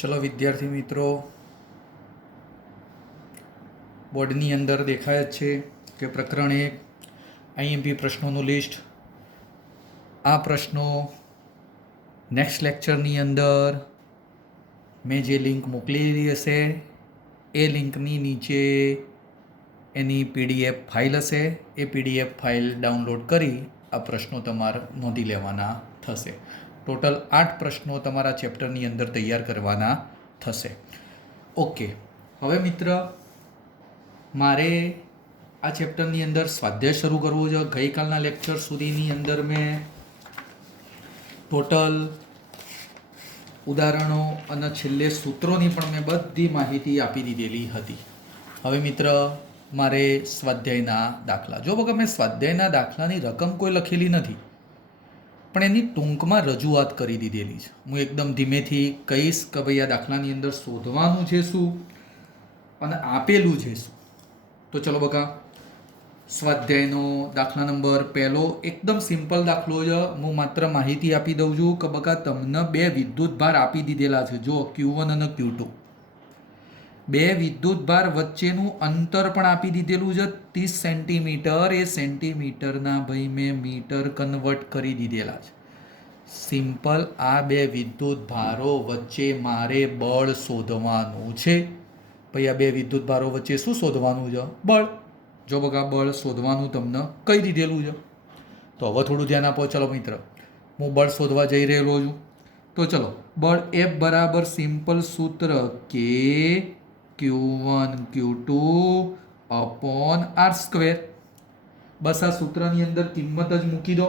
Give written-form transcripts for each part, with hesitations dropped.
ચલો વિદ્યાર્થી મિત્રો, બોર્ડની અંદર દેખાય જ છે કે પ્રકરણ 1 આઈએમપી પ્રશ્નોનું લિસ્ટ. આ પ્રશ્નો નેક્સ્ટ લેક્ચરની અંદર મેં જે લિંક મોકલેલી હશે એ લિંકની નીચે એની પીડીએફ ફાઇલ હશે. એ પીડીએફ ફાઇલ ડાઉનલોડ કરી આ પ્રશ્નો તમારે નોંધી લેવાના થશે. ટોટલ 8 પ્રશ્નો તમારા ચેપ્ટરની અંદર તૈયાર કરવાના થશે. ઓકે, હવે મિત્ર, મારે આ ચેપ્ટરની અંદર સ્વાધ્યાય શરૂ કરવો છે. ગઈકાલના લેક્ચર સુધીની અંદર મેં ટોટલ ઉદાહરણો અને છેલ્લે સૂત્રોની પણ મેં બધી માહિતી આપી દીધેલી હતી. હવે મિત્ર, મારે સ્વાધ્યાયના દાખલા, જો બગા મેં સ્વાધ્યાયના દાખલાની રકમ કોઈ લખેલી નથી, પણ એની ટૂંકમાં રજૂઆત કરી દીધેલી છે. હું એકદમ ધીમેથી કહીશ કે ભાઈ આ દાખલાની અંદર શોધવાનું છે શું અને આપેલું છે શું. તો ચલો બકા, સ્વાધ્યાયનો દાખલા નંબર પહેલો એકદમ સિમ્પલ દાખલો છે. હું માત્ર માહિતી આપી દઉં છું કે બકા તમને 2 વિદ્યુત ભાર આપી દીધેલા છે. જો Q1 અને Q2, 2 વિદ્યુત ભાર વચ્ચેનું અંતર પણ આપી દીધેલું છે 30 સેન્ટીમીટર. એ સેન્ટીમીટરના ભાઈ મેં મીટર કન્વર્ટ કરી દીધેલા છે. સિમ્પલ. આ 2 વિદ્યુત ભારો વચ્ચે મારે બળ શોધવાનું છે. ભાઈ આ 2 વિદ્યુત ભારો વચ્ચે શું શોધવાનું છે? બળ. જો બગા બળ શોધવાનું તમને કહી દીધેલું છે. તો હવે થોડું ધ્યાન આપો. ચલો મિત્ર, હું બળ શોધવા જઈ રહેલો છું. તો ચલો, બળ F બરાબર સિમ્પલ સૂત્ર કે Q1 Q2 અપોન R². બસ આ સૂત્રની અંદર કિંમત જ મૂકી દો.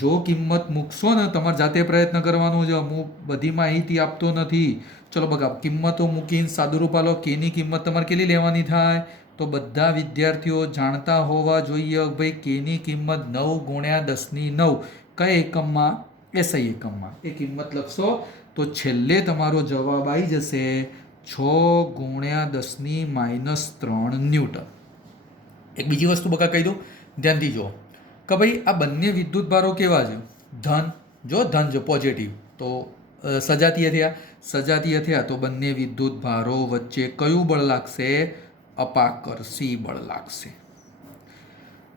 જો કિંમત મૂકશો ને, તમારે જાતે પ્રયત્ન કરવાનો છે. હું બધી માહિતી આપતો નથી. ચલો બગા, કિંમતો મૂકીને સાદુરૂપ આલો. કેની કિંમત તમારે કેટલી લેવાની થાય? તો બધા વિદ્યાર્થીઓ જાણતા હોવા જોઈએ ભાઈ કેની કિંમત 9 ગુણ્યા 10⁹. કયા એકમમાં? એસઆઈ એકમમાં. એ કિંમત લખશો તો છેલ્લે તમારો જવાબ આવી જશે 6 ગુણ્યા 10⁻³ ન્યૂટન. એક બીજી વસ્તુ બકા કહી દઉં, ધ્યાનથી જો કે ભાઈ આ બંને વિદ્યુત ભારો કેવા છે? ધન. જો ધન છે, પોઝિટિવ, તો સજાતીય થયા. સજાતીય થયા તો બંને વિદ્યુત ભારો વચ્ચે કયું બળ લાગશે? અપાકર્ષી બળ લાગશે.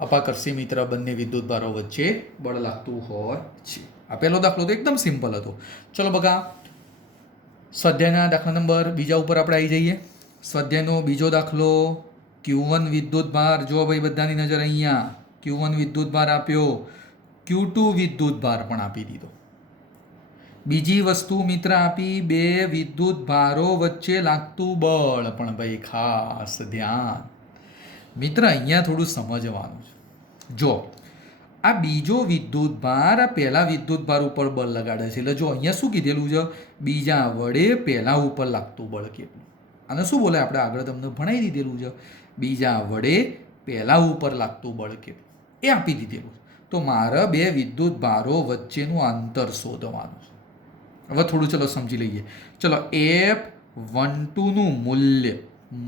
અપાકર્ષી મિત્ર બંને વિદ્યુત ભારો વચ્ચે બળ લાગતું હોય છે. આ પહેલો દાખલો તો એકદમ સિમ્પલ હતો. ચલો બકા, સ્વાધ્યાયના દાખલા નંબર બીજા ઉપર આપણે આવી જઈએ. સ્વાધ્યાયનો બીજો દાખલો, Q1 વિદ્યુત ભાર. જો ભાઈ બધાની નજર અહીંયા. Q1 વિદ્યુત ભાર આપ્યો, Q2 વિદ્યુત ભાર પણ આપી દીધો. બીજી વસ્તુ મિત્ર આપી, 2 વિદ્યુત ભારો વચ્ચે લાગતું બળ. પણ ભાઈ ખાસ ધ્યાન મિત્ર, અહીંયા થોડું સમજવાનું છે. જો આ બીજો વિદ્યુત ભાર આ પહેલા વિદ્યુત ભાર ઉપર બળ લગાડે છે. એટલે જો અહીંયા શું કીધેલું છે? બીજા વડે પહેલા ઉપર લાગતું બળ કેટલું. આને શું બોલે? આપણે આગળ તમને ભણાવી દીધેલું છે. બીજા વડે પહેલા ઉપર લાગતું બળ કેટલું એ આપી દીધેલું છે. તો મારે 2 વિદ્યુત ભારો વચ્ચેનું અંતર શોધવાનું છે. હવે થોડું ચલો સમજી લઈએ. ચલો, F12 નું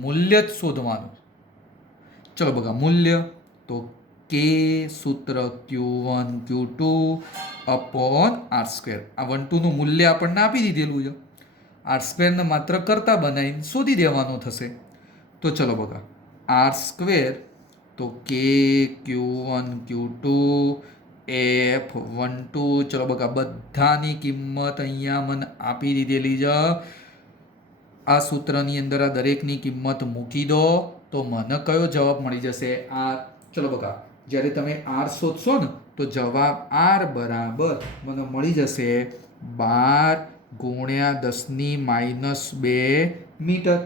મૂલ્ય જ શોધવાનું. ચલો બગા, મૂલ્ય તો કે સૂત્ર Q1 Q2 અપોન R². આ 12 નું મૂલ્ય આપણને આપી દીધેલું છે. R² ને માત્ર કરતા બનાવીને શોધી દેવાનું થશે. તો ચલો બગા, R² તો કે Q1 Q2 F12. ચલો બગા, બધાની કિંમત અહીંયા મને આપી દીધેલી છે. આ સૂત્રની અંદર આ દરેકની કિંમત મૂકી દો તો મને કયો જવાબ મળી જશે? આ. ચલો બગા, જ્યારે તમે R શોધશો ને તો જવાબ R બરાબર મને મળી જશે 12 ગુણ્યા 10⁻² મીટર.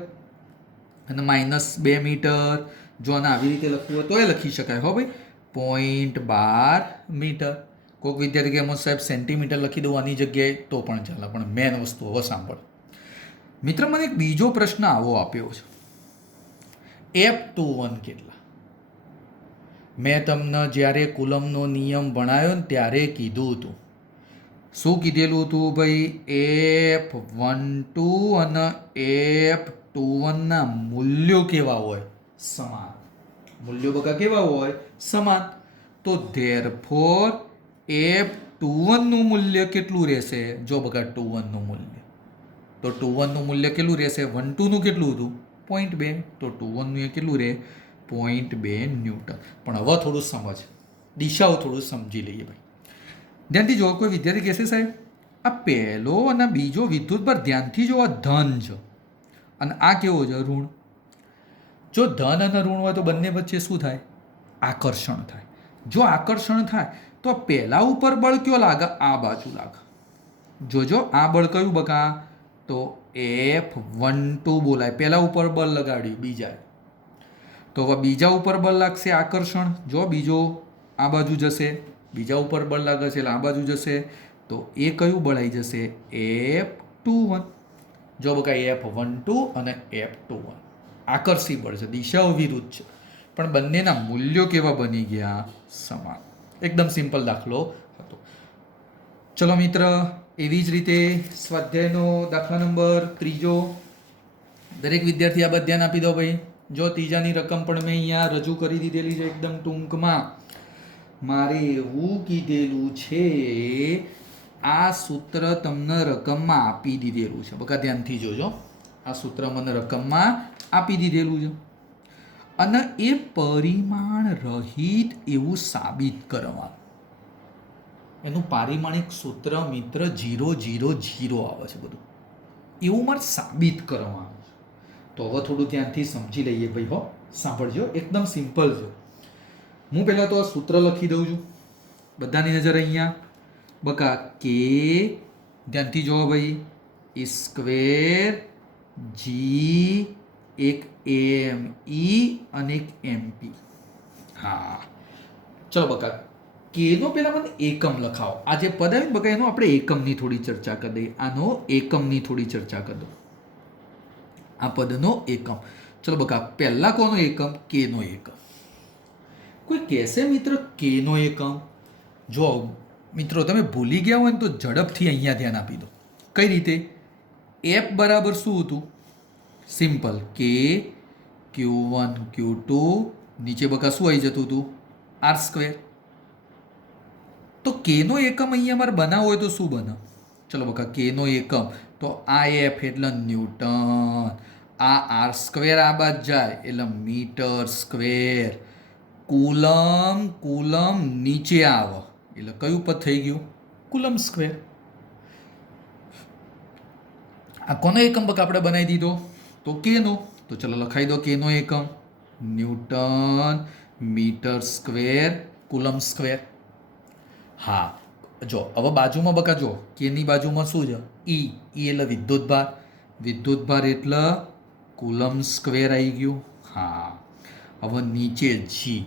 અને -2 મીટર જો આને આવી રીતે લખવું હોય તો એ લખી શકાય. હો ભાઈ, 0.12 મીટર. કોઈક વિદ્યાર્થી કે સાહેબ સેન્ટીમીટર લખી દઉં આની જગ્યાએ તો પણ ચાલે, પણ મેન વસ્તુ હવે સાંભળ મિત્ર. મને એક બીજો પ્રશ્ન આવો આપ્યો છે, F21 કેટલા? મેં તમને જ્યારે કુલમનો નિયમ ભણાયો ને ત્યારે કીધું હતું. શું કીધેલું હતું ભાઈ? F12 અને F21 ના મૂલ્યો કેવા હોય? સમાન. મૂલ્યો બકા કેવા હોય? સમાન. તો ધેરફોર F21 નું મૂલ્ય કેટલું રહેશે? જો બકા, 21 નું મૂલ્ય તો 2 1નું મૂલ્ય કેટલું રહેશે? 1 2નું કેટલું હતું? 0.2. તો 2 1નું એ કેટલું રહે? 0.2 ન્યૂટન. પણ હવે થોડું સમજ, દિશાઓ થોડું સમજી લઈએ ભાઈ. ધ્યાનથી જો, કોઈ વિદ્યાર્થી કહેશે સાહેબ આ પહેલો અને બીજો વિદ્યુતભાર ધ્યાનથી જો, આ ધન છે અને આ કેવો છે? ઋણ. જો ધન અને ઋણ હોય તો બંને વચ્ચે શું થાય? આકર્ષણ થાય. જો આકર્ષણ થાય તો પહેલા ઉપર બળ કયો લાગે? આ બાજુ લાગે. જોજો આ બળ કયું બકા? તો F12 બોલાય. પહેલા ઉપર બળ લગાડ્યું બીજા, તો હવે બીજા ઉપર બળ લાગશે આકર્ષણ. જો બીજો આ બાજુ જશે, બીજા ઉપર બળ લાગે છે એટલે આ બાજુ જશે, તો એ કયું બળ આવી જશે? F21. જો બકા F12 અને F21 આકર્ષી બળ છે, દિશાઓ વિરુદ્ધ છે, પણ બંનેના મૂલ્યો કેવા બની ગયા? સમાન. એકદમ સિમ્પલ દાખલો હતો. ચલો મિત્ર, એવી જ રીતે સ્વાધ્યાયનો દાખલા નંબર 3. દરેક વિદ્યાર્થી આ બધું ધ્યાન આપી દો ભાઈ. જો ત્રીજાની રકમ પણ મેં અહીંયા રજૂ કરી દીધેલી છે એકદમ ટૂંકમાં. મારે એવું કીધેલું છે, આ સૂત્ર તમને રકમમાં આપી દીધેલું છે. બકા ધ્યાનથી જોજો, આ સૂત્ર મને રકમમાં આપી દીધેલું છે અને એ પરિમાણ રહિત એવું સાબિત કરવાનું. એનું પારિમાણિક સૂત્ર મિત્ર 0 0 0 આવે છે બધું. એવું મારે સાબિત કરવાનું છે. તો હવે થોડું ધ્યાનથી સમજી લઈએ ભાઈ. હો, સાંભળજો, એકદમ સિમ્પલ છે. હું પહેલાં તો આ સૂત્ર લખી દઉં છું. બધાની નજર અહીંયા. બકા કે, ધ્યાનથી જોવો ભાઈ, સ્ક્વેર જી, એક એમ ઈ અને એક એમપી. હા ચલો બકા, કેનો પહેલા મને એકમ લખાવો. આ જે પદ આવ્યું ને બકા, એનો આપણે એકમની થોડી ચર્ચા કરી દઈએ. આનો એકમની થોડી ચર્ચા કરી દો. આ પદનો એકમ. ચલો બકા, પહેલા કોનો એકમ? કેનો એકમ. કોઈ કહેશે મિત્ર કેનો એકમ? જો મિત્રો, તમે ભૂલી ગયા હોય ને તો ઝડપથી અહીંયા ધ્યાન આપી દો. કઈ રીતે? એફ બરાબર શું હતું? સિમ્પલ, કે Q1 Q2, નીચે બકા શું આવી જતું હતું? R². તો કેનો એકમ અહીંયા મારે બનાવવો હોય તો શું બને? ચલો બકા, કેનો એકમ તો આ એફ એટલે ન્યૂટન, આ R² આ બાદ જાય એટલે મીટર સ્ક્વેર, કુલમ કુલમ નીચે આવે એટલે કયું પદ થઈ ગયું? Coulomb square. આ કોનો એકમ બકા આપણે બનાવી દીધો? તો કેનો. તો ચલો લખાઈ દો કેનો એકમ. Newton metre square coulomb square. હા જો હવે બાજુમાં બકા જો, કેની બાજુમાં શું છે? ઈ. ઈ એટલે વિદ્યુતભાર. વિદ્યુતભાર એટલે કુલમ સ્ક્વેર આવી ગયું. હા, હવે નીચે જી.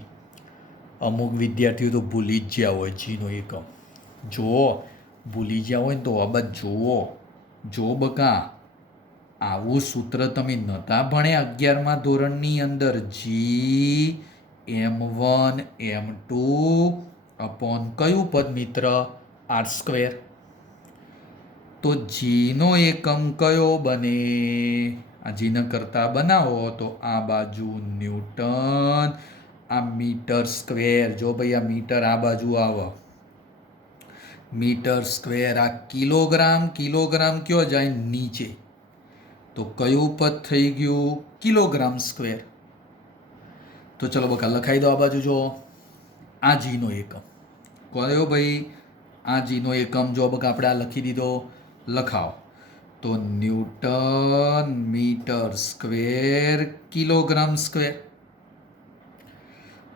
અમુક વિદ્યાર્થીઓ તો ભૂલી જ ગયા હોય જીનો એકમ. જો ભૂલી ગયા હોય ને તો આ બાદ જુઓ. જો બકા, આવું સૂત્ર તમે નહોતા ભણ્યા 11મા ધોરણની અંદર? જી M1 M2 અપોન કયું પદ મિત્ર? R². તો જીનો એકમ કયો બને? આ જીના કરતા બનાવો તો આ બાજુ ન્યૂટન, આ મીટર સ્ક્વેર. જો ભાઈ આ મીટર આ બાજુ આવે, મીટર સ્ક્વેર. આ કિલોગ્રામ, કિલોગ્રામ કયો જાય? નીચે. તો કયું પદ થઈ ગયું? Kilogram square. તો ચલો બકા લખાઈ દો આ બાજુ. જો આ જીનો એકમ કયો ભાઈ? આ જીનો એકમ જો બકા આપણે આ લખી દીધો, લખાવો. તો newton metre square kilogram square.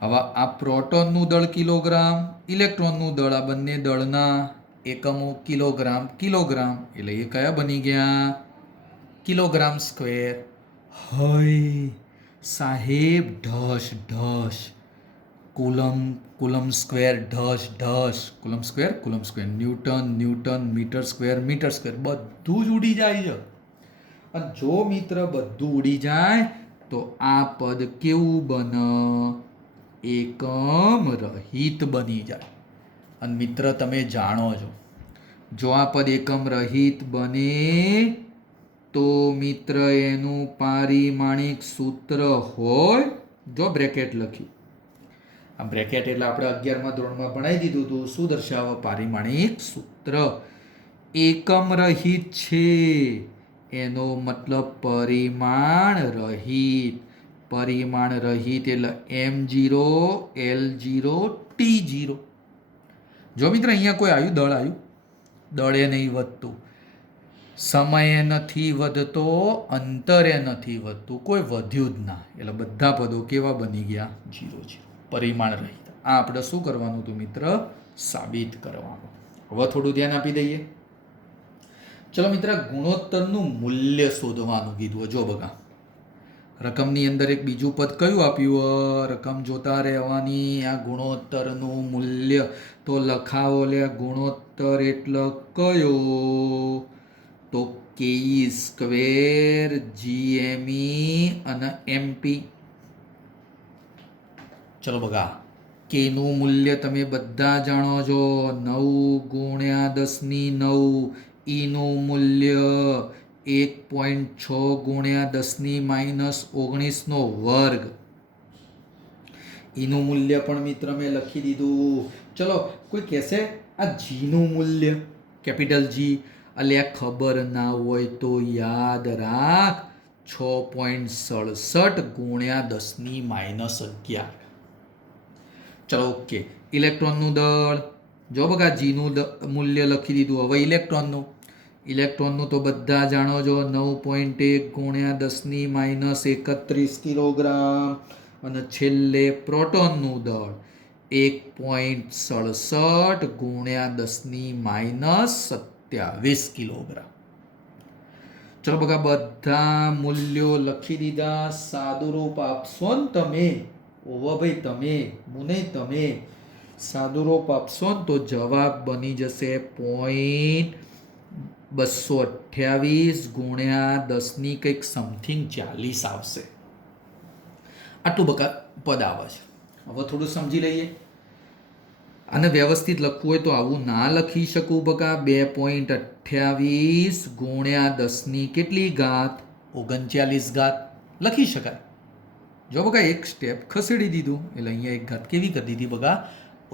હવે આ પ્રોટોનનું દળ કિલોગ્રામ, ઇલેક્ટ્રોનનું દળ, આ બંને દળના એકમો કિલોગ્રામ કિલોગ્રામ, એટલે એ કયા બની ગયા? Kilogram square. હય સાહેબ, ઢસ ઢસ, કુલમ કુલમ સ્ક્વેર, ઢસ ઢસ, coulomb square coulomb square, newton newton, metre square metre square, બધું જ ઉડી જાય છે. અને જો મિત્ર બધું ઉડી જાય તો આ પદ કેવું બને? એકમ રહિત બની જાય. અને મિત્ર તમે જાણો છો, જો આ પદ એકમ રહિત બને તો મિત્ર એનું પારિમાણિક સૂત્ર હોય, જો બ્રેકેટ લખ્યું. આ બ્રેકેટ એટલે આપણે 11મા ધોરણમાં ભણાવી દીધું હતું. શું દર્શાવે? પારિમાણિક સૂત્ર. એકમ રહિત છે એનો મતલબ પરિમાણ રહિત. પરિમાણ રહિત એટલે M0 L0 T0. જો મિત્ર અહીંયા કોઈ આવ્યું દળ આવ્યું, દળે નહીં વધતું, સમયે નથી વધતો, અંતરે નથી વધતું, કોઈ વધ્યું જ ના, એટલે બધા પદો કેવા બની ગયા? 0 0. પરિમાણ રહિત. આ આપણે શું કરવાનું હતું મિત્ર? સાબિત કરવાનું. હવે થોડું ધ્યાન આપી દઈએ. ચલો મિત્ર, ગુણોત્તરનું મૂલ્ય શોધવાનું કીધું. જો બગા, રકમની અંદર એક બીજું પદ કયું આપ્યું? રકમ જોતા રહેવાની. આ ગુણોત્તરનું મૂલ્ય તો લખાવો. લે ગુણોત્તર એટલે કયો? તો KE સ્ક્વેર GME અને MP. ચલો બગા, કે નું મૂલ્ય તમે બધા જાણો છો, 9 ગુણ્યા 10⁹. નું મૂલ્ય 1.6 ગુણ્યા 10⁻19 વર્ગ. નું મૂલ્ય પણ મિત્ર મેં લખી દીધું. ચલો, કોઈ કહેશે આ નું મૂલ્ય કેપિટલ G, અલ્યા ખબર ના હોય તો યાદ રાખ, 6.67 ગુણ્યા 10⁻11. ચલો ઓકે. ઇલેક્ટ્રોનનું દળ જો બગા, જીનું મૂલ્ય લખી દીધું. હવે ઇલેક્ટ્રોનનું તો બધા જાણો છો, 9.1 ગુણ્યા 10⁻31 કિલોગ્રામ. અને છેલ્લે પ્રોટોનનું દળ 1.67 ગુણ્યા 10⁻27 કિલોગ્રામ. ચલો બગા, બધા મૂલ્યો લખી દીધા. સાદું રૂપ આપશો ને તમે, ઓવા ભાઈ તમે, મુને તમે સાદું રૂપ આપશો ને તો જવાબ બની જશે 228 ગુણ્યા 10 કંઈક સમથિંગ 40 આવશે. આટલું બકા પદ આવે છે. હવે થોડું સમજી લઈએ. આને વ્યવસ્થિત લખવું હોય તો આવું ના લખી શકું બકા. 2.28 ગુણ્યા 10 કેટલી ઘાત? 39 ઘાત લખી શકાય. જો બગા, એક સ્ટેપ ખસેડી દીધું એટલે અહીંયા એક ઘાત કેવી કરી દીધી બગા?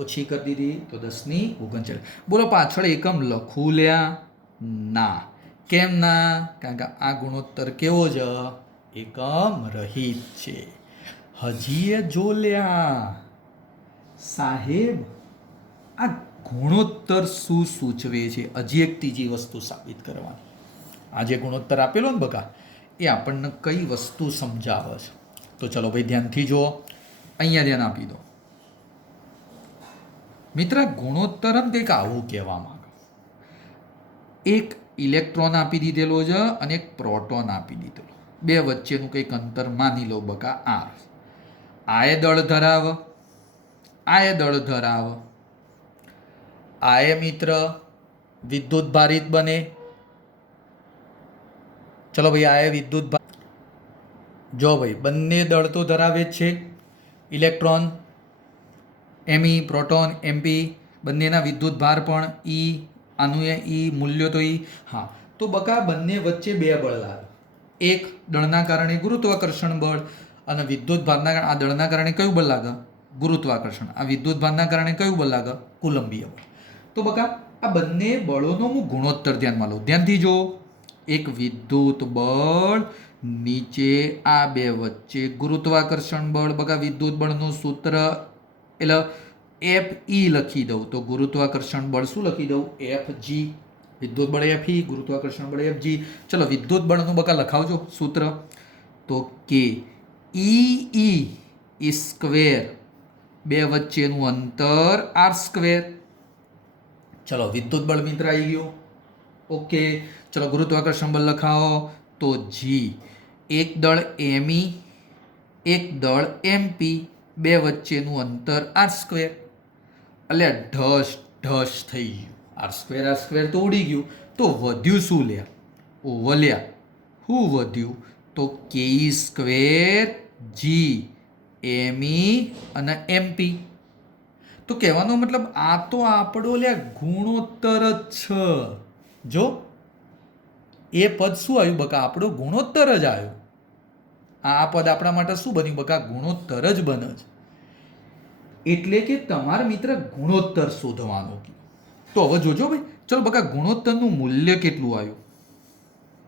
ઓછી કરી દીધી. તો 10⁻39. બોલો, પાછળ એકમ લખું લ્યા? ના. કેમ ના? કારણ કે આ ગુણોત્તર કેવો છે? એકમ રહિત છે. હજી એ જો લ્યા સાહેબ, આ ગુણોત્તર શું સૂચવે છે? હજી એક ત્રીજી વસ્તુ સાબિત કરવાની. આ જે ગુણોત્તર આપેલો ને બકા, એ આપણને કઈ વસ્તુ સમજાવે છે? તો ચલો ભાઈ ધ્યાનથી જુઓ. અહીંયા ધ્યાન આપી દો મિત્ર. ગુણોત્તર કંઈક આવું કહેવા માંગે. એક ઇલેક્ટ્રોન આપી દીધેલો છે અને એક પ્રોટોન આપી દીધેલો. બે વચ્ચેનું કંઈક અંતર માની લો બકા R. આ એ દળ ધરાવે, આ એ દળ ધરાવે. આ એ મિત્ર વિદ્યુત ભારિત બને. ચલો ભાઈ, આ એ વિદ્યુત જો ભાઈ, બંને દળ તો ધરાવે જ છે. ઇલેક્ટ્રોન Me, પ્રોટોન MP, બંનેના વિદ્યુત ભાર પણ E. આનું E મૂલ્ય તો E. હા, તો બકા બંને વચ્ચે બે બળ લાગે. એક દળના કારણે ગુરુત્વાકર્ષણ બળ, અને વિદ્યુત ભારના આ દળના કારણે કયું બળ લાગે? ગુરુત્વાકર્ષણ. આ વિદ્યુત ભારના કારણે કયું બળ લાગે? કુલંબીય બળ. તો બકા, આ બંને બળોનો હું ગુણોત્તર ધ્યાનમાં લઉં. ધ્યાનથી જો. એક વિદ્યુત બળ, નીચે આ બે વચ્ચે ગુરુત્વાકર્ષણ બળ. બકા, વિદ્યુત બળનું સૂત્ર એટલે Fe લખી દઉં તો ગુરુત્વાકર્ષણ બળ શું લખી દઉં? Fg. વિદ્યુત બળ Fe, ગુરુત્વાકર્ષણ બળ Fg. ચલો વિદ્યુત બળનું બકા લખાવજો સૂત્ર. તો કે E સ્ક્વેર, બે વચ્ચેનું અંતર R સ્ક્વેર. ચલો વિદ્યુત બળ મિત્ર આવી ગયું. ઓકે. ચલો ગુરુત્વાકર્ષણ બળ લખાવો તો G. એક દળ Me, એક દળ MP, બે વચ્ચેનું અંતર R સ્ક્વેર. એટલે ઢસ ઢસ થઈ ગયું. R સ્ક્વેર તો ઉડી ગયું. તો વધ્યું શું લ્યા? ઓવલ્યા. શું વધ્યું? તો KE સ્ક્વેર G Me અને MP. તો કહેવાનો મતલબ આ તો આપણો લ્યા ગુણોત્તર જ છે. જો એ પદ શું આવ્યું બકા? આપણો ગુણોત્તર જ આવ્યો. આ પદ આપણા માટે શું બન્યું બકા? ગુણોત્તર જ બને છે. એટલે કે તમારે મિત્ર ગુણોત્તર શોધવાનું. તો હવે જોજો ભાઈ. ચલો બકા, ગુણોત્તરનું મૂલ્ય કેટલું આવ્યું?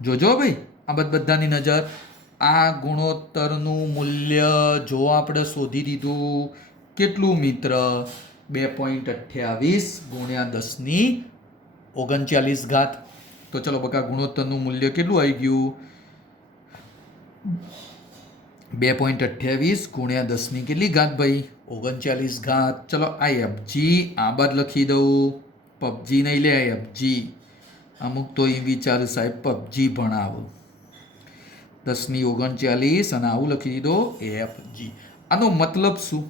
જોજો ભાઈ, આ બધાની નજર. આ ગુણોત્તરનું મૂલ્ય જો આપણે શોધી દીધું, કેટલું મિત્ર? 2.28 ગુણ્યા 10⁻39. તો ચલો બકા, ગુણોત્તરનું મૂલ્ય કેટલું આવી ગયું? 2.28 ગુણ્યા 10ની કેટલી ઘાત ભાઈ? 39. ચલો આ એફજી આ બાદ લખી દઉં. પબજી નહીં લે, એફજી. અમુક તો એ વિચાર સાહેબ પબજી ભણાવો. 10⁻39 અને આવું લખી દીધો એફજી. આનો મતલબ શું?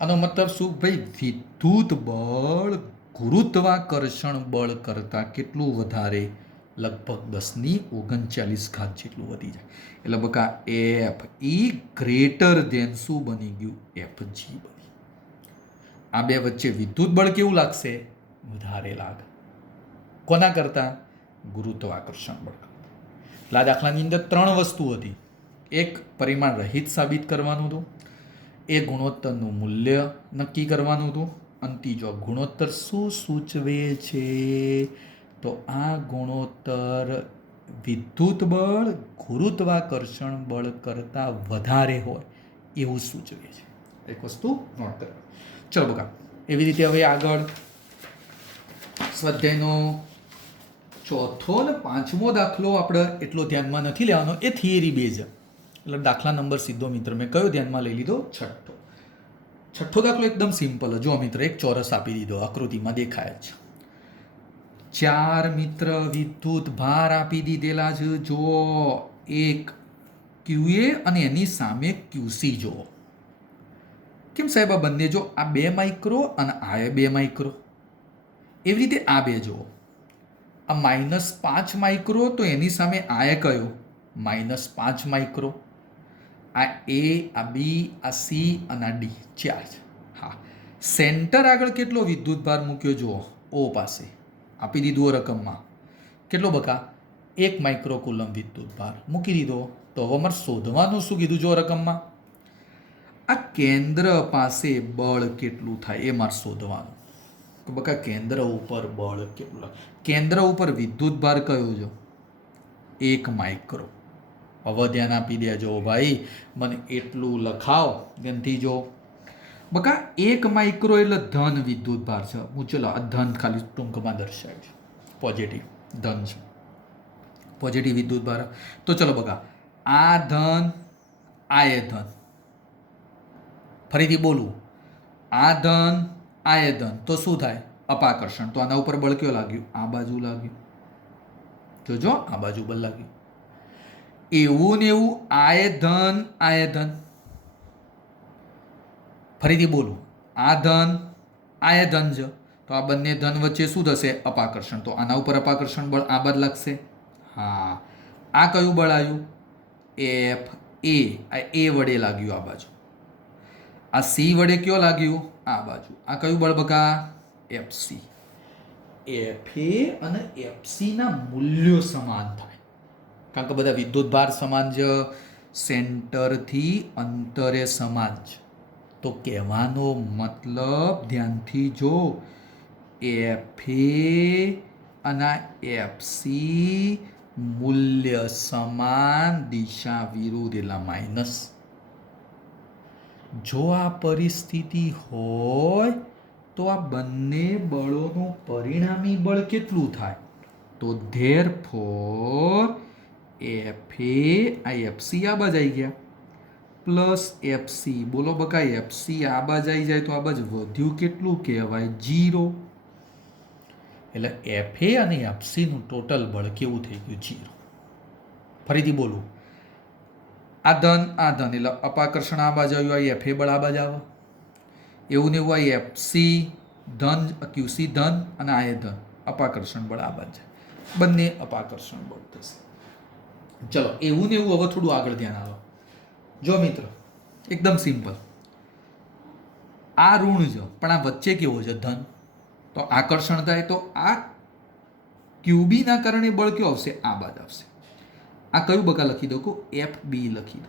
આનો મતલબ શું ભાઈ? વિદ્યુત બળ ગુરુત્વાકર્ષણ બળ કરતાં કેટલું વધારે? લગભગ 10⁻39 જેટલું વધી જાય. એટલે બકા એફ ઈ ગ્રેટર ધેન શું બની ગયું? એફજી બની. આ બે વચ્ચે વિદ્યુત બળ કેવું લાગશે? વધારે લાગે. કોના કરતા? ગુરુત્વાકર્ષણ બળ કરતા. એટલે આ દાખલાની અંદર 3 વસ્તુ હતી. એક, પરિમાણ રહિત સાબિત કરવાનું હતું. એ ગુણોત્તરનું મૂલ્ય નક્કી કરવાનું હતું. અને ત્રીજો, ગુણોત્તર શું સૂચવે છે? તો આ ગુણોત્તર વિદ્યુત બળ ગુરુત્વાકર્ષણ બળ કરતાં વધારે હોય એવું સૂચવે છે. એક વસ્તુ નોટ કરવા. ચલો બકા, એવી રીતે હવે આગળ સ્વાધ્યાયનો ચોથો અને 5મો દાખલો આપણે એટલો ધ્યાનમાં નથી લેવાનો, એ થિયરી બેઝ. એટલે દાખલા નંબર સીધો મિત્ર મેં કયો ધ્યાનમાં લઈ લીધો? છઠ્ઠો દાખલો એકદમ સિમ્પલ. જો મિત્ર, એક ચોરસ આપી દીધો, આકૃતિમાં દેખાય છે. 4 મિત્ર વિદ્યુત ભાર આપી દીધેલા છે. જો એક QA અને એની સામે QC જો. કેમ સાહેબ આ બંને જો? આ 2 માઇક્રો અને આ 2 માઇક્રો. એવી રીતે આ બે જો. આ -5 માઇક્રો, તો એની સામે આ કયો? -5 માઇક્રો. આ A, આ B, આ C અને આ D 4 છે. હા, સેન્ટર આગળ કેટલો વિદ્યુત ભાર મૂક્યો જુઓ? O પાસે આપી દીધું રકમમાં. કેટલો બકા? 1 માઇક્રો કુલમ વિદ્યુત ભાર મૂકી દીધો. તો હવે અમારે શોધવાનું શું કીધું જો રકમમાં? આ કેન્દ્ર પાસે બળ કેટલું થાય એ મારે શોધવાનું. તો બકા કેન્દ્ર ઉપર બળ કેટલું? કેન્દ્ર ઉપર વિદ્યુત ભાર કયો જો? 1 માઇક્રો. હવે ધ્યાન આપી દેજો ભાઈ, મને એટલું લખાવ ધ્યાનથી જો. બકા 1 માઇક્રો એટલે ધન વિદ્યુત ભાર છે. હું ચલો આ ધન ખાલી ટૂંકમાં દર્શાવ્યું છે. પોઝિટિવ ધન છે, પોઝિટિવ વિદ્યુત ભાર. તો ચલો બકા, આ ધન, આ એ ધન. ફરીથી બોલું, આ ધન, આ એ ધન. તો શું થાય? અપાકર્ષણ. તો આના ઉપર બળ કયો લાગ્યું? આ બાજુ લાગ્યું. જોજો, આ બાજુ બળ લાગ્યું. એવું ને એવું આ એ ધન, આ એ ધન. ફરીથી બોલું, આ ધન, આ એ ધન છે. તો આ બંને ધન વચ્ચે શું થશે? અપાકર્ષણ. તો આના ઉપર અપાકર્ષણ બળ આ બાદ લાગશે. હા, આ કયું બળ આવ્યું? F A. આ એ વડે લાગ્યું આ બાજુ. આ સી વડે કયો લાગ્યું? આ બાજુ. આ કયું બળ બકા? એફસી. એફએ અને એફસી ના મૂલ્યો સમાન થાય, કારણ કે બધા વિદ્યુત ભાર સમાન છે, સેન્ટરથી અંતરે સમાન છે. તો કહેવાનો મતલબ ધ્યાનથી જો, એફએ અને એફસી મૂલ્ય સમાન, દિશા વિરુદ્ધ એટલે માઇનસ. જો આ પરિસ્થિતિ હોય તો આ બંને બળોનું પરિણામી બળ કેટલું થાય? તો ધેરફોર એફએ, આ એફસી આ બાજ આવી ગયા, પ્લસ એફસી. બોલો બકા, એફસી આ બાજ આવી જાય તો આ બાજ વધ્યું કેટલું કહેવાય? 0. એટલે એફએ અને એફસીનું ટોટલ બળ કેવું થઈ ગયું? 0. ફરીથી બોલું, આ ધન, આ ધન, એટલે અપાકર્ષણ આ બાજુ આવ્યું, આ એફએ બળ આ બાજુ આવે. એવું ને એવું આ એફસી ધન, ક્યુસી ધન અને આ એ ધન, અપાકર્ષણ બળ આ બાજુ જાય. બંને અપાકર્ષણ બળ થશે. ચલો, એવું ને એવું હવે થોડું આગળ ધ્યાન આવો. જો મિત્ર, એકદમ સિમ્પલ. આ ઋણ છે પણ આ વચ્ચે કેવો છે? ધન. તો આકર્ષણ થાય તો આ ક્યુબીના કારણે બળ કયો આવશે? આ બાદ આવશે. આ કયું બકા લખી દો? એફ બી લખી દો.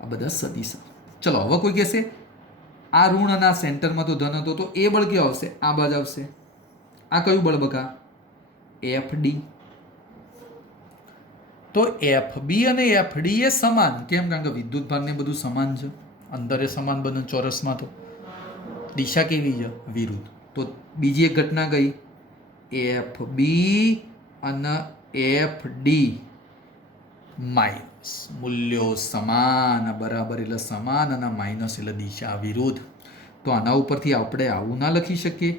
આ બધા સદિશ. ચલો, હવે કોઈ કહેશે આ ઋણ અને આ સેન્ટરમાં તો ધન હતો, તો એ બળ કયો આવશે? આ બાજ આવશે. આ કયું બળ બકા? F D. તો એફ બી અને એફ ડી એ સમાન. કેમ? કારણ કે વિદ્યુત ભારને બધું સમાન છે, અંતરે સમાન બને ચોરસમાં. તો દિશા કેવી છે? વિરુદ્ધ. તો બીજી એક ઘટના કઈ? એફ બી અને એફ ડી માઇનસ, મૂલ્યો સમાન, બરાબર એટલે સમાન, અને માઇનસ એટલે દિશા વિરુદ્ધ. તો આના ઉપરથી આપણે આવું ના લખી શકીએ?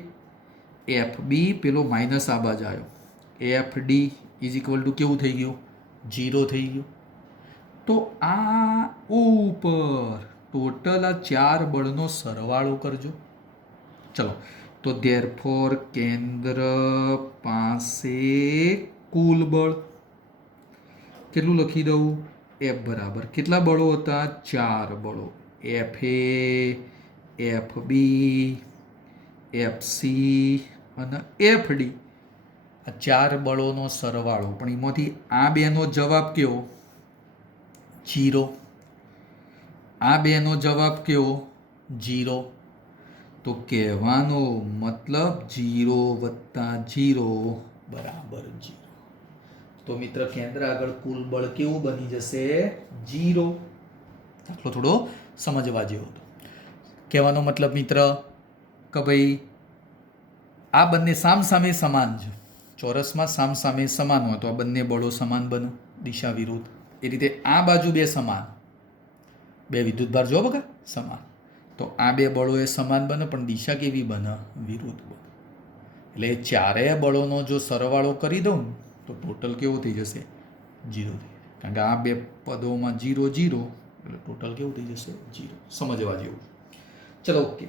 એફ બી પેલો માઇનસ આ બાજુ આવ્યો, F D is equal to કેવું થઈ ગયું? 0 થઈ ગયું. તો આ ઉપર ટોટલ આ 4 બળનો સરવાળો કરજો. ચલો, તો ધેરફોર કેન્દ્ર પાસે કુલ બળ કેટલું લખી દઉં? એફ બરાબર કેટલા બળો હતા? 4 બળો. F A, F B, F C અને એફ ડી. આ 4 બળોનો સરવાળો. પણ એમાંથી આ બેનો જવાબ કેવો? 0. આ બેનો જવાબ કેવો? 0. તો કહેવાનો મતલબ 0 વત્તા 0 બરાબર 0. તો મિત્ર કેન્દ્ર આગળ કુલ બળ કેવું બની જશે? 0. દાખલો થોડો સમજવા જેવો હતો. કહેવાનો મતલબ મિત્ર કે ભાઈ આ બંને સામસામે સમાન છે. ચોરસમાં સામસામે સમાન હોય તો આ બંને બળો સમાન બને, દિશા વિરુદ્ધ. એ રીતે આ બાજુ બે સમાન, બે વિદ્યુતભાર જો બકા સમાન, તો આ બે બળો એ સમાન બને, પણ દિશા કેવી બને? વિરુદ્ધ બને. એટલે ચારેય બળોનો જો સરવાળો કરી દઉં તો ટોટલ કેવું થઈ જશે? 0 થઈ જશે. કારણ કે આ બે પદોમાં 0 0 એટલે ટોટલ કેવું થઈ જશે? 0. સમજવા જેવું. ચલો ઓકે.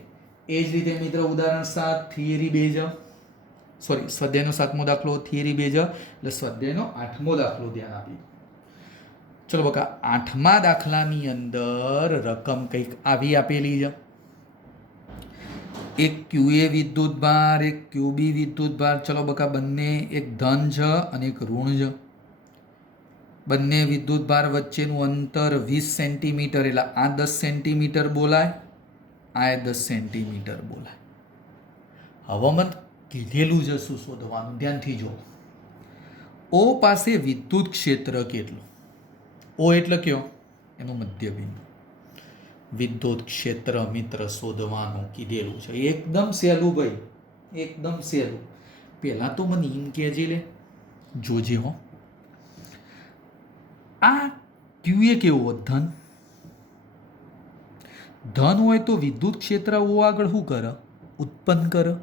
એ જ રીતે મિત્ર ઉદાહરણ 7 થિયરી બેઝ, સોરી સ્વાધ્યાયનો 7મો દાખલો થિયરી બેઝ, એટલે સ્વાધ્યાયનો 8મો દાખલો ધ્યાન આપી. ચલો બકા 8મા દાખલાની અંદર રકમ કંઈક આવી આપેલી છે. એક QA વિદ્યુત ભાર, એક QB વિદ્યુત ભાર. ચલો બકા બંને એક ધન છે અને એક ઋણ છે. બંને વિદ્યુત ભાર વચ્ચેનું અંતર 20 સેન્ટીમીટર, એટલે આ 10 સેન્ટીમીટર બોલાય, આ 10 સેન્ટીમીટર બોલાય. હવે મને કીધેલું છે શું શોધવાનું, ધ્યાનથી જો. O પાસે વિદ્યુત ક્ષેત્ર કેટલું? O એટલે કયો? એનું મધ્યબિંદુ. વિદ્યુત ક્ષેત્ર મિત્ર શોધવાનું કીધેલું છે. એકદમ સહેલું ભાઈ, એકદમ સહેલું. પહેલા તો મને એમ કહેજે લે, જોજે હો. આ QA કેવો? ધન. ધન હોય તો વિદ્યુત ક્ષેત્ર O આગળ શું કરે? ઉત્પન્ન કરે.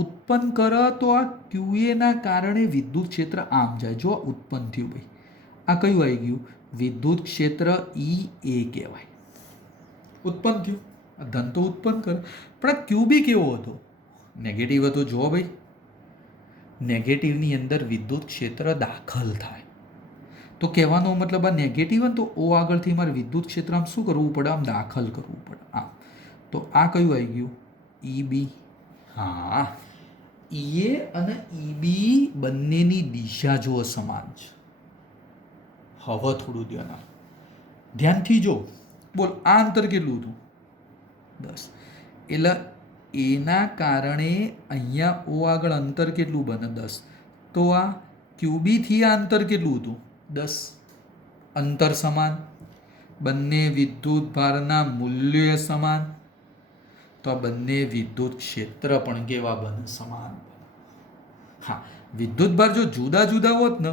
ઉત્પન્ન કરે તો આ QA ના કારણે વિદ્યુત ક્ષેત્ર આમ જાય. જો ઉત્પન્ન થયું ભાઈ, આ કયું આવી ગયું? વિદ્યુત ક્ષેત્ર EA કહેવાય. ઉત્પન્ન થયું. ધન તો ઉત્પન્ન કરે, પણ આ QB કેવો હતો? નેગેટિવ હતો. જો ભાઈ, નેગેટિવની અંદર વિદ્યુત ક્ષેત્ર દાખલ થાય. તો કહેવાનો મતલબ આ નેગેટિવ હોય તો O આગળથી મારે વિદ્યુત ક્ષેત્ર આમ શું કરવું પડે? આમ દાખલ કરવું પડે. આમ. તો આ કયું આવી ગયું? EB. હા, EA અને EB બંનેની દિશા જો સમાન છે. હવે થોડું ધ્યાનથી જો. બોલ, આ અંતર કેટલું હતું? 10. એટલે એના કારણે અહીંયા O આગળ અંતર કેટલું બને? 10. તો આ QB થી આ અંતર કેટલું હતું? 10. અંતર સમાન, બંને વિદ્યુત ભારના મૂલ્ય સમાન, તો આ બંને વિદ્યુત ક્ષેત્ર પણ કેવા બને? સમાન બને. હા, વિદ્યુત ભાર જો જુદા જુદા હોત ને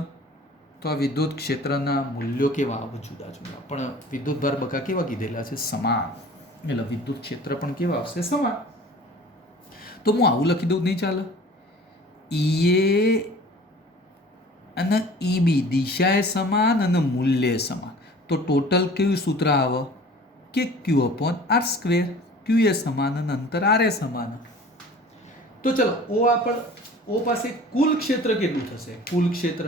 તો આ વિદ્યુત ક્ષેત્રના મૂલ્યો કેવા આવે? જુદા જુદા. પણ વિદ્યુત ભાર બકા કેવા કીધેલા છે? સમાન. એટલે વિદ્યુત ક્ષેત્ર પણ કેવા આવશે? સમાન. તો હું આવું લખી દઉં, નહીં ચાલે? EA અને EB દિશાએ સમાન અને મૂલ્ય સમાન. તો ટોટલ કયું સૂત્ર આવે? કે Q/R². QA સમાન અને અંતર RA સમાન. તો ચલો O પાસે કુલ ક્ષેત્ર કેટલું થશે? કુલ ક્ષેત્ર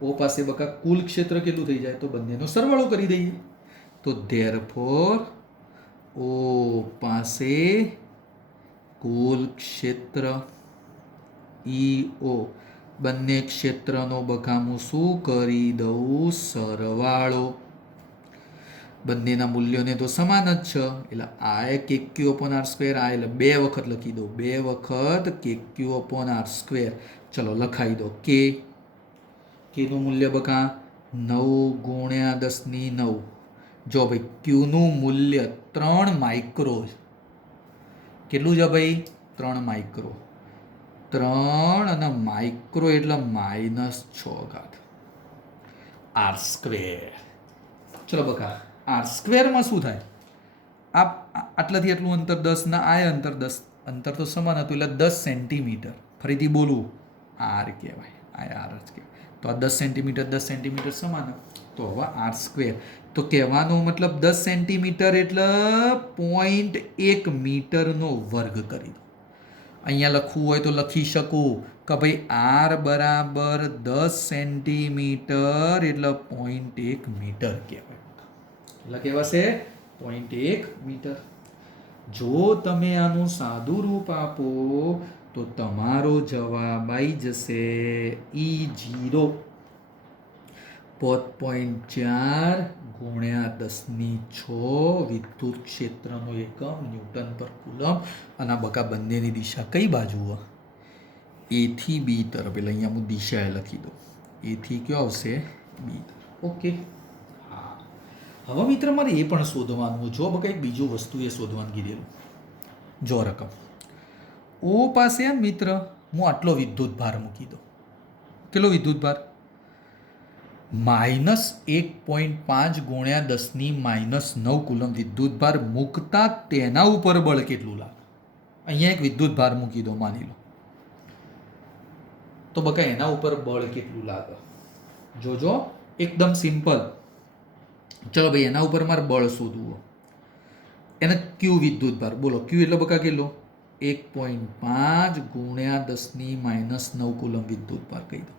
O પાસે બકા કુલ ક્ષેત્ર કેટલું થઈ જાય? તો બંનેનો સરવાળો કરી દઈએ. તો ધેરફોર O પાસે કુલ ક્ષેત્ર EO, બંને ક્ષેત્રનો બકા હું શું કરી દઉં? સરવાળો. બંનેના મૂલ્યોને તો સમાન જ છે, એટલે આ KQ/R², આ એટલે 2 વખત લખી દો. 2 વખત KQ/R². ચલો લખાઈ દો K. કેનું મૂલ્ય બકા 9 ગુણ્યા 10⁹ જો ભાઈ ક્યુનું મૂલ્ય 3 માઇક્રો છે. કેટલું છે ભાઈ? 3 માઇક્રો. 3 અને માઇક્રો એટલે -6 આર સ્ક્વેર. ચલો બકા આર સ્ક્વેરમાં શું થાય? આટલાથી આટલું અંતર 10 ના આ અંતર 10 અંતર તો સમાન હતું એટલે 10 સેન્ટીમીટર. ફરીથી બોલું આર કહેવાય, આ આર જ કહેવાય. તો આ 10 સેન્ટીમીટર 10 સેન્ટીમીટર સમાન. તો હવે આર સ્ક્વેર તો કહેવાનો મતલબ 10 સેન્ટીમીટર એટલે 0.1 મીટરનો વર્ગ કરી દો. અહીંયા લખવું હોય તો લખી શકું કે ભાઈ આર બરાબર 10 સેન્ટીમીટર એટલે 0.1 મીટર કહેવાય. એટલે કહેવાશે 0.1 મીટર. જો તમે આનું સાદું રૂપ આપો તો તમારો જવાબ આવી જશે E0 5.4 ગુણ્યા 10⁶ વિદ્યુત ક્ષેત્રનો એકમ ન્યૂટન પર કુલમ. અને બકા બંનેની દિશા કઈ બાજુ? એ થી બી તરફ. એટલે અહીંયા હું દિશા લખી દઉં. એ થી કયો આવશે? બી તરફ. ઓકે. હા, હવે મિત્ર મારે એ પણ શોધવાનું. જો બકા એક બીજું વસ્તુ એ શોધવાનું કીધેલું. જો રકમ ઓ પાસે મિત્ર હું આટલો વિદ્યુત ભાર મૂકી દઉં. કેટલો વિદ્યુત ભાર? -1.5 ગુણ્યા 10⁻⁹ કુલમ વિદ્યુત ભાર મૂકતા તેના ઉપર બળ કેટલું લાગે? અહીંયા એક વિદ્યુત ભાર મૂકી દો માની લો. તો બકા એના ઉપર બળ કેટલું લાગે? જોજો એકદમ સિમ્પલ. ચલો ભાઈ એના ઉપર મારે બળ શોધવું. એને ક્યુ વિદ્યુત ભાર બોલો. ક્યુ એટલે બકા કેટલો? 1.5 ગુણ્યા 10⁻⁹ કુલમ વિદ્યુત ભાર કહી દો.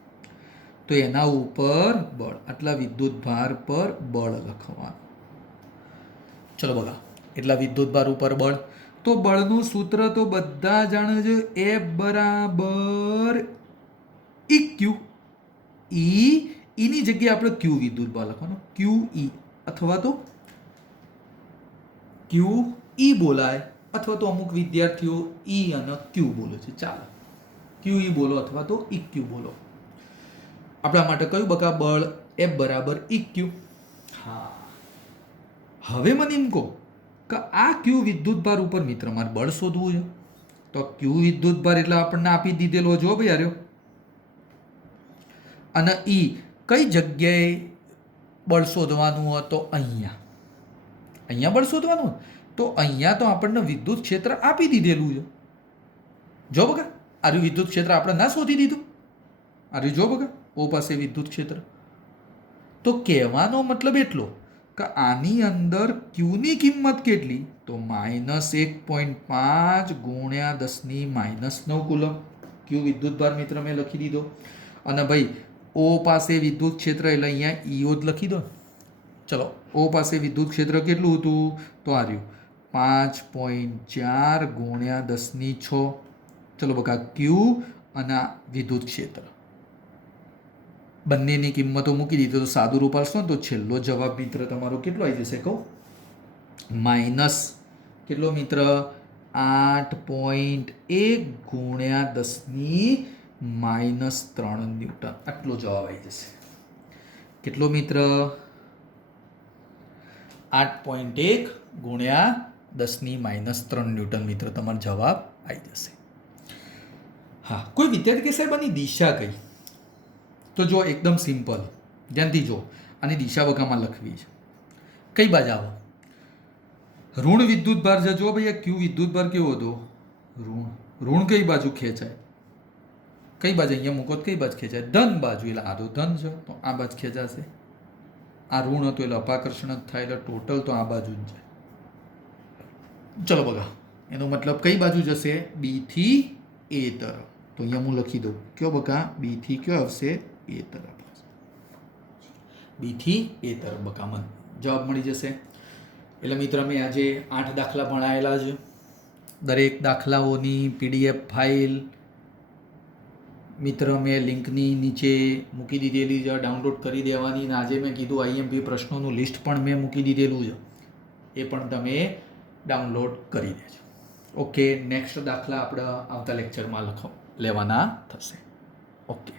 તો એના ઉપર બળ આટલા વિદ્યુત ભાર પર બળ લખવાનું. ચલો બકા એટલા વિદ્યુત ભાર ઉપર બળ. તો બળનું સૂત્ર તો બધા જાણે છે. F બરાબર EQ. ની જગ્યાએ આપણે ક્યુ વિદ્યુત ભાર લખવાનો. QE અથવા તો QE બોલાય અથવા તો અમુક વિદ્યાર્થીઓ E અને Q બોલે છે. ચાલો QE બોલો અથવા તો EQ બોલો. આપણા માટે કયું બકા બળ? F બરાબર EQ. હા, હવે મને એમ કહો કે આ ક્યુ વિદ્યુત ભાર ઉપર મિત્ર મારે બળ શોધવું છે. તો ક્યુ વિદ્યુત ભાર એટલે આપણને આપી દીધેલો જો ભાઈ આર્યો. અને E કઈ જગ્યાએ બળ શોધવાનું હોય? તો અહીંયા બળ શોધવાનું. તો અહીંયા તો આપણને વિદ્યુત ક્ષેત્ર આપી દીધેલું છે. જો બકા આર્યું વિદ્યુત ક્ષેત્ર આપણે ના શોધી દીધું. આર્યું જો બકા ઓ પાસે વિદ્યુત ક્ષેત્ર. તો કહેવાનો મતલબ એટલો કે આની અંદર ક્યુની કિંમત કેટલી? તો -1.5 ગુણ્યા 10⁻⁹ કુલમ. ક્યુ વિદ્યુત ભાર મિત્ર મેં લખી દીધો. અને ભાઈ ઓ પાસે વિદ્યુત ક્ષેત્ર એટલે અહીંયા ઈઓ જ લખી દો. ચલો ઓ પાસે વિદ્યુત ક્ષેત્ર કેટલું હતું? તો આ રહ્યું 5.4 ગુણ્યા 10⁶. ચલો બકા ક્યુ અને વિદ્યુત ક્ષેત્ર બંનેની કિંમતો મૂકી દીધી. તો સાદું રૂપ આવશો ને તો છેલ્લો જવાબ મિત્ર તમારો કેટલો આવી જશે કહું? માઇનસ કેટલો મિત્ર? 8.1 ગુણ્યા 10⁻³ ન્યૂટન. આટલો જવાબ આવી જશે. કેટલો મિત્ર? 8.1 ગુણ્યા 10⁻³ ન્યૂટન મિત્ર તમારો જવાબ આવી જશે. હા, કોઈ વિદ્યાર્થી કે સાહેબ આની દિશા કઈ? તો જો એકદમ સિમ્પલ, ધ્યાનથી જો. આની દિશા બકામાં લખવી છે. કઈ બાજુ આવો? ઋણ વિદ્યુત ભાર છે. જો ભાઈ આ ક્યુ વિદ્યુત ભાર કેવો હતો? ઋણ કઈ બાજુ ખેંચાય? કઈ બાજુ? અહીંયા મૂકો કઈ બાજુ ખેંચાય? ધન બાજુ. એટલે આ તો ધન છે તો આ બાજુ ખેંચાશે. આ ઋણ હતું એટલે અપાકર્ષણ જ થાય એટલે ટોટલ તો આ બાજુ જ જાય. ચલો બગા એનો મતલબ કઈ બાજુ જશે? બી થી એ તરફ. તો અહીંયા હું લખી દઉં કયો બકા? બી થી કયો આવશે? એ તરફ. બી થી એ તરફ બકા મને જવાબ મળી જશે. એટલે મિત્ર મેં આજે 8 દાખલા ભણાયેલા છે. દરેક દાખલાઓની PDF ફાઇલ મિત્ર મેં લિંકની નીચે મૂકી દીધેલી છે, ડાઉનલોડ કરી દેવાની. અને આજે મેં કીધું IMP પ્રશ્નોનું લિસ્ટ પણ મેં મૂકી દીધેલું છે, એ પણ તમે ડાઉનલોડ કરી દેજો. ઓકે, નેક્સ્ટ દાખલા આપણે આવતા લેક્ચરમાં લેવાના થશે. ઓકે.